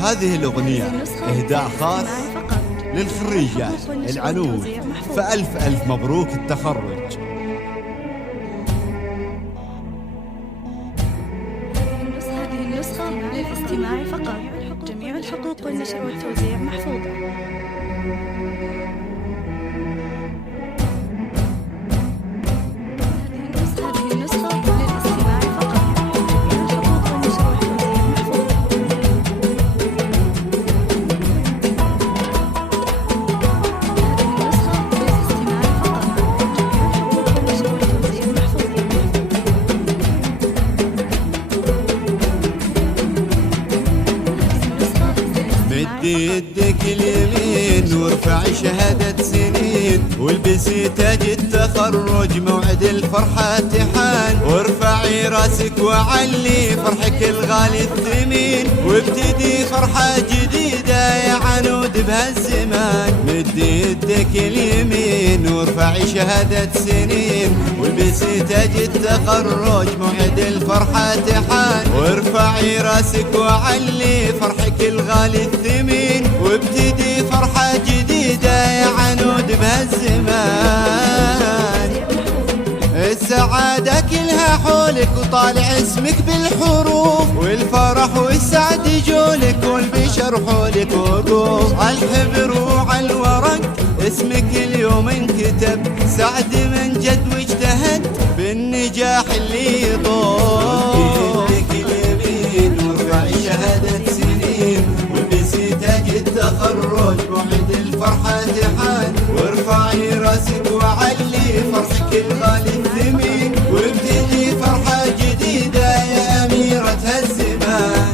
هذه الأغنية إهداء خاص للخريجات العنود، فألف ألف مبروك التخرج. هذه النسخة للاستماع فقط، جميع الحقوق والنشر والتوزيع محفوظة. مد يدك اليمين وارفع شهادة سنين، والبسي تاج التخرج موعد الفرحة تحان، وارفعي راسك وعلي فرحك الغالي الثمين، وابتدي فرحة جديدة يا عنود بهالزمان. مد يدك اليمين وارفعي شهادة سنين، والبسي تاج التخرج موعد الفرحة تحان، وارفعي راسك وعلي فرحك الغالي الثمين، وابتدي فرحة جديدة يا عنود بهالزمان. السعادة كلها حولك وطالع اسمك بالحروف، والفرح والسعد يجولك والبشر حولك وقوف، عالحبر وعالورق اسمك اليوم انكتب، سعد من جد واجتهد بالنجاح اللي يطول. التخرج موعد الفرحة تحان، وارفعي راسك وعلي فرحك الغالي الثمين، وابتدي فرحة جديدة يا أميرة هالزمان.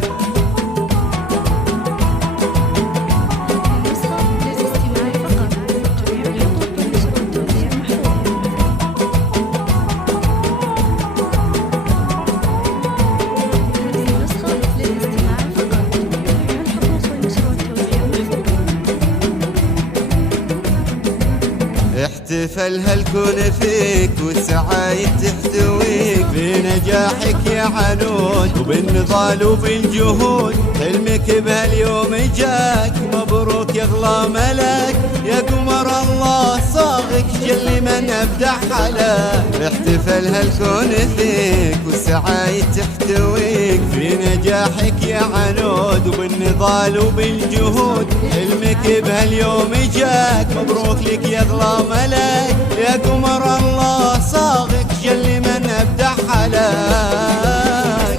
احتفل هالكون فيك والسعايد تحتويك، بنجاحك يا عنود وبالنضال وبالجهود، حلمك بهاليوم جاك مبروك يا اغلى ملاك، يا قمر الله صاغك جل من ابدع حلاك. احتفل هالكون فيك والسعايد تحتويك، بنجاحك يا عنود وبالنضال وبالجهود، حلمك بهاليوم جاك مبروك لك يا اغلى ملاك، يا قمر الله صاغك جل من ابدع حلاك.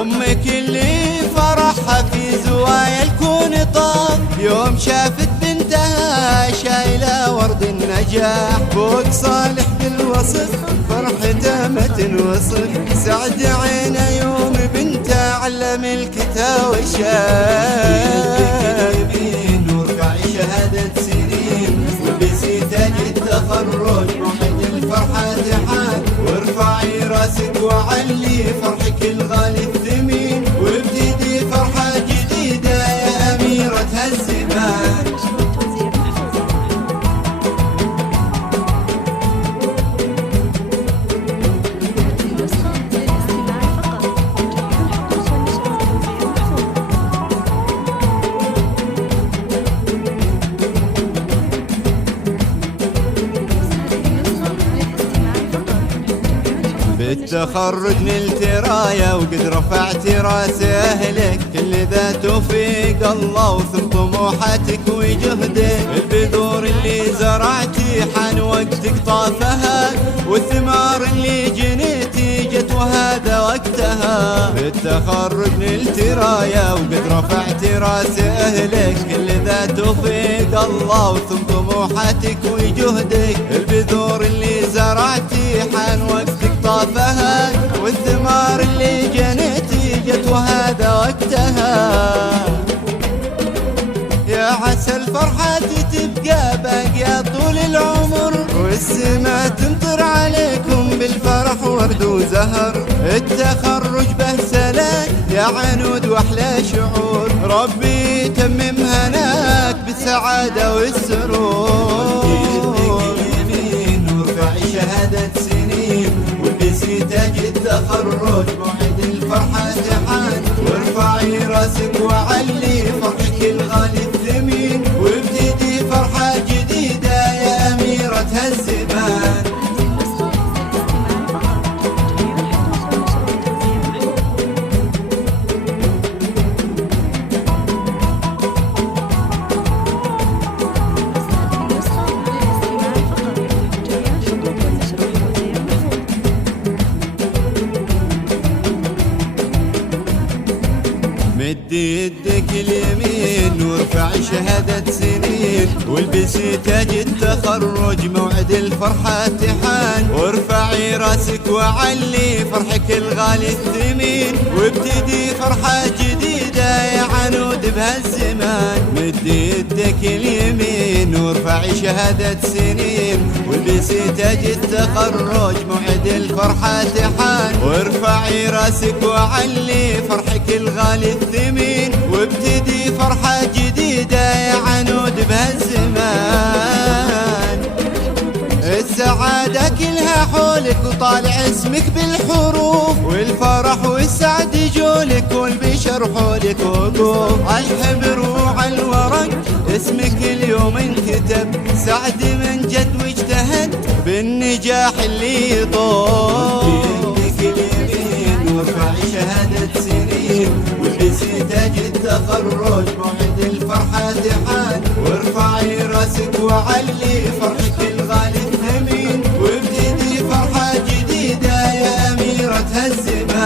امك اللي فرحها في زوايا الكون طاف، يوم شافت بنتها شايله ورد النجاح، فوق صالح بالوصف فرحته ما تنوصف، سعد عينه يوم بنته علم الكتاب وشاف. وارفعي شهادة سنين، والبسي تاج التخرج موعد الفرحة تحان، وارفعي راسك وعلي فرحك الغالي الثمين، وابتدي فرحة جديدة يا أميرة هالزمان. بالتخرج نلت راية وقد رفعت راس أهلك، كل ذا توفيق الله وثم طموحاتك وجهدك، البذور اللي زرعتي حان وقتك طافها، والثمار اللي جنيتي جت وهذا وقتها. بالتخرج نلت راية وقد رفعت راس أهلك، كل ذا توفيق الله وثم طموحاتك وجهدك، البذور اللي زرعتي حان وقتك طافها، والثمار اللي جنيتي جت وهذا وقتها. يا عسى الفرحة تبقى باقية طول العمر، والسما تمطر عليكم بالفرح ورد وزهر، التخرج به سلام يا عنود واحلى شعور، ربي يتمم هناك بالسعادة والسرور. وارفعي شهادة سنين، والبسي تاج التخرج موعد الفرحة تحان، وارفعي راسك وعلي مد يدك اليمين وارفع شهادة سنين، والبسي تاج التخرج موعد الفرحة تحان، وارفعي راسك وعلي فرحك الغالي الثمين، وابتدي فرحة جديدة يا عنود بهالزمان. مد يدك اليمين وارفعي شهادة سنين، والبسي تاج التخرج موعد الفرحة تحان، وارفعي راسك وعلي فرحك الغالي الثمين، وابتدي فرحة جديدة يا عنود بهالزمان. السعادة كلها حولك وطالع اسمك بالحروف، والفرح والسعد يجولك والبشر حولك وقوف، عالحبر وعالورق اسمك اليوم انكتب، سعد من جد واجتهد بالنجاح اللي يطول. وارفعي شهادة سنين، والبسي تاج التخرج موعد الفرحة تحان، وارفعي راسك وعلي فرحك الغالي الثمين، وابتدي فرحة جديدة يا أميرة هالزمان.